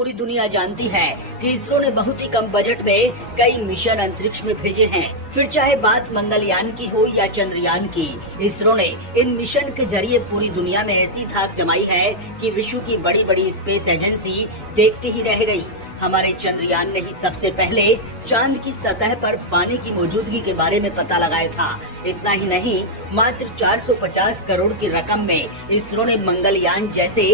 पूरी दुनिया जानती है कि इसरो ने बहुत ही कम बजट में कई मिशन अंतरिक्ष में भेजे हैं। फिर चाहे बात मंगलयान की हो या चंद्रयान की, इसरो ने इन मिशन के जरिए पूरी दुनिया में ऐसी धाक जमाई है कि विश्व की बड़ी बड़ी स्पेस एजेंसी देखती ही रह गई। हमारे चंद्रयान ने ही सबसे पहले चांद की सतह पर पानी की मौजूदगी के बारे में पता लगाया था। इतना ही नहीं, मात्र 450 करोड़ की रकम में इसरो ने मंगलयान जैसे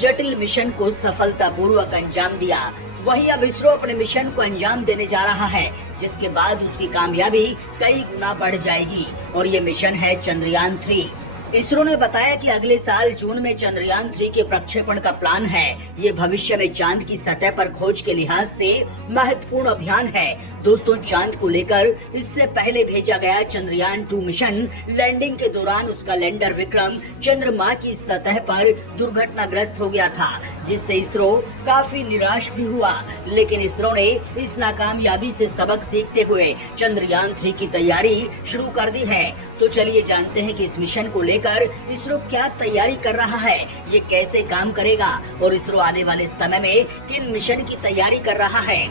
जटिल मिशन को सफलतापूर्वक अंजाम दिया। वही अब इसरो अपने मिशन को अंजाम देने जा रहा है, जिसके बाद उसकी कामयाबी कई गुना बढ़ जाएगी और ये मिशन है चंद्रयान 3। इसरो ने बताया कि अगले साल जून में चंद्रयान 3 के प्रक्षेपण का प्लान है। ये भविष्य में चांद की सतह पर खोज के लिहाज से महत्वपूर्ण अभियान है। दोस्तों, चांद को लेकर इससे पहले भेजा गया चंद्रयान 2 मिशन लैंडिंग के दौरान उसका लैंडर विक्रम चंद्रमा की सतह पर दुर्घटनाग्रस्त हो गया था, जिससे इसरो काफी निराश भी हुआ। लेकिन इसरो ने इस नाकामयाबी से सबक सीखते हुए चंद्रयान 3 की तैयारी शुरू कर दी है। तो चलिए जानते हैं कि इस मिशन को लेकर इसरो क्या तैयारी कर रहा है, ये कैसे काम करेगा और इसरो आने वाले समय में किन मिशन की तैयारी कर रहा है।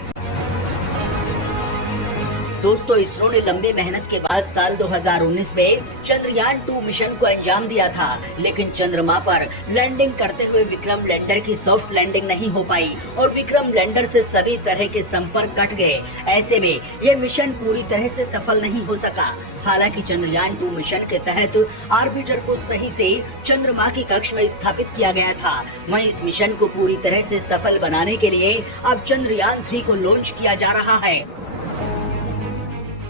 दोस्तों, इसरो ने लंबी मेहनत के बाद साल 2019 में चंद्रयान 2 मिशन को अंजाम दिया था, लेकिन चंद्रमा पर लैंडिंग करते हुए विक्रम लैंडर की सॉफ्ट लैंडिंग नहीं हो पाई और विक्रम लैंडर से सभी तरह के संपर्क कट गए। ऐसे में ये मिशन पूरी तरह से सफल नहीं हो सका। हालांकि चंद्रयान 2 मिशन के तहत ऑर्बिटर को सही से चंद्रमा की कक्ष में स्थापित किया गया था। वहीं इस मिशन को पूरी तरह से सफल बनाने के लिए अब चंद्रयान 3 को लॉन्च किया जा रहा है।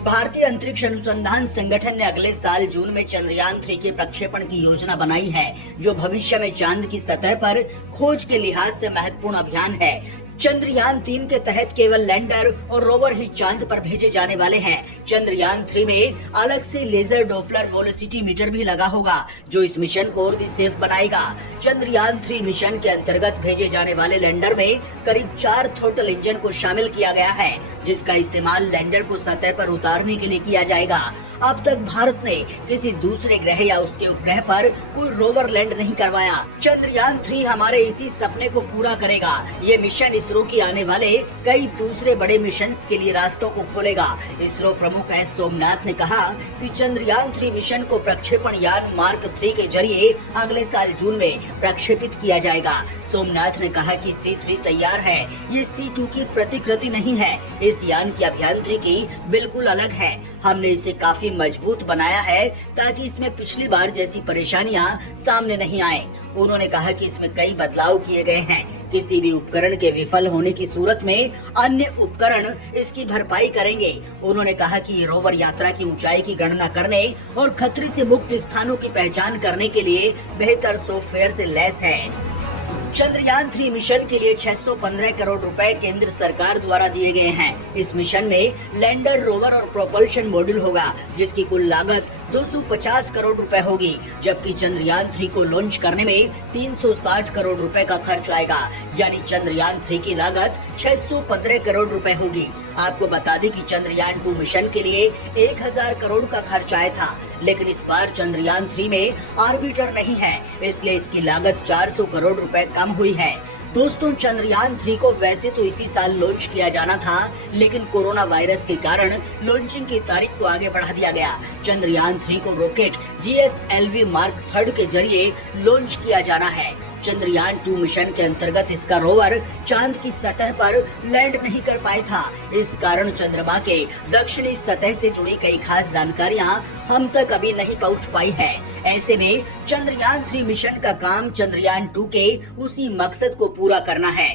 भारतीय अंतरिक्ष अनुसंधान संगठन ने अगले साल जून में चंद्रयान 3 के प्रक्षेपण की योजना बनाई है, जो भविष्य में चांद की सतह पर खोज के लिहाज से महत्वपूर्ण अभियान है। चंद्रयान 3 के तहत केवल लैंडर और रोवर ही चांद पर भेजे जाने वाले हैं। चंद्रयान 3 में अलग से लेजर डॉपलर वेलोसिटी मीटर भी लगा होगा, जो इस मिशन को और भी सेफ बनाएगा। चंद्रयान 3 मिशन के अंतर्गत भेजे जाने वाले लैंडर में करीब 4 थ्रोटल इंजन को शामिल किया गया है, जिसका इस्तेमाल लैंडर को सतह पर उतारने के लिए किया जाएगा। अब तक भारत ने किसी दूसरे ग्रह या उसके उपग्रह पर कोई रोवर लैंड नहीं करवाया। चंद्रयान 3 हमारे इसी सपने को पूरा करेगा। ये मिशन इसरो की आने वाले कई दूसरे बड़े मिशन के लिए रास्तों को खोलेगा। इसरो प्रमुख एस सोमनाथ ने कहा कि चंद्रयान 3 मिशन को प्रक्षेपण यान मार्क 3 के जरिए अगले साल जून में प्रक्षेपित किया जाएगा। सोमनाथ ने कहा कि C3 तैयार है, ये C2 की प्रतिकृति नहीं है। इस यान की अभियांत्रिकी बिल्कुल अलग है। हमने इसे काफी मजबूत बनाया है ताकि इसमें पिछली बार जैसी परेशानियां सामने नहीं आए। उन्होंने कहा कि इसमें कई बदलाव किए गए हैं। किसी भी उपकरण के विफल होने की सूरत में अन्य उपकरण इसकी भरपाई करेंगे। उन्होंने कहा कि ये रोवर यात्रा की ऊंचाई की गणना करने और खतरे से मुक्त स्थानों की पहचान करने के लिए बेहतर सॉफ्टवेयर से लैस है। चंद्रयान 3 मिशन के लिए 615 करोड़ रुपए केंद्र सरकार द्वारा दिए गए हैं। इस मिशन में लैंडर, रोवर और प्रोपल्शन मॉड्यूल होगा, जिसकी कुल लागत 250 करोड़ रुपए होगी, जबकि चंद्रयान 3 को लॉन्च करने में 360 करोड़ रुपए का खर्च आएगा। यानी चंद्रयान 3 की लागत 615 करोड़ रुपए होगी। आपको बता दें कि चंद्रयान 2 मिशन के लिए 1000 करोड़ का खर्च आया था, लेकिन इस बार चंद्रयान 3 में ऑर्बिटर नहीं है, इसलिए इसकी लागत 400 करोड़ रुपए कम हुई है। दोस्तों, चंद्रयान 3 को वैसे तो इसी साल लॉन्च किया जाना था, लेकिन कोरोना वायरस के कारण लॉन्चिंग की तारीख को आगे बढ़ा दिया गया। चंद्रयान 3 को रॉकेट GSLV मार्क 3 के जरिए लॉन्च किया जाना है। चंद्रयान 2 मिशन के अंतर्गत इसका रोवर चांद की सतह पर लैंड नहीं कर पाया था। इस कारण चंद्रमा के दक्षिणी सतह से जुड़ी कई खास जानकारियां हम तक अभी नहीं पहुंच पाई है। ऐसे में चंद्रयान 3 मिशन का काम चंद्रयान 2 के उसी मकसद को पूरा करना है।